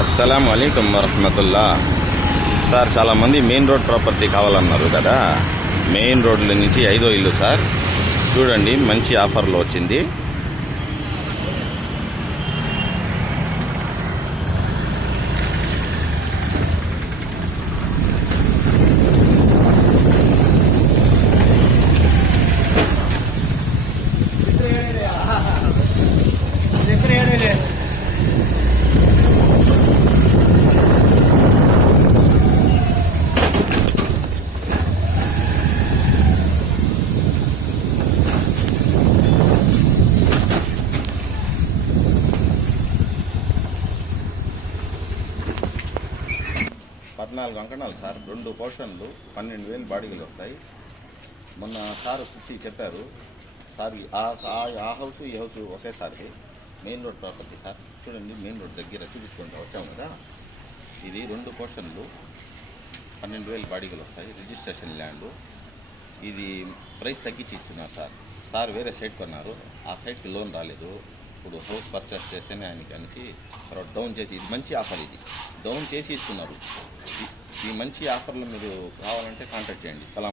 అస్సలాము అలైకుం వరహమతుల్లా. సార్ చాలామంది main road property కావాలన్నారు కదా. మెయిన్ రోడ్ల నుంచి 5వ ఇల్లు సార్. చూడండి, మంచి ఆఫర్లో వచ్చింది. పద్నాలుగు అంకణాలు సార్, 2 పోర్షన్లు, 12,000 బాడీలు వస్తాయి. మొన్న సార్ 50 చెప్పారు సార్. ఆ హౌస్ ఈ హౌస్ ఒకేసారి. Main road property sir. చూడండి, మెయిన్ రోడ్ దగ్గర చూపించుకుంటూ వచ్చాము కదా. ఇది 2 పోర్షన్లు, 12,000 బాడీలు వస్తాయి. Registration land. ఇది ప్రైస్ తగ్గించి ఇస్తున్నారు సార్. సార్ వేరే సైట్ కొన్నారు, ఆ సైట్కి లోన్ రాలేదు. ఇప్పుడు హౌస్ పర్చేస్ చేస్తేనే ఆయనకి అనేసి తర్వాత డౌన్ చేసి, ఇది మంచి ఆఫర్, ఇది డౌన్ చేసి ఇస్తున్నారు. ఈ మంచి ఆఫర్లు మీరు కావాలంటే కాంటాక్ట్ చేయండి. సలాం.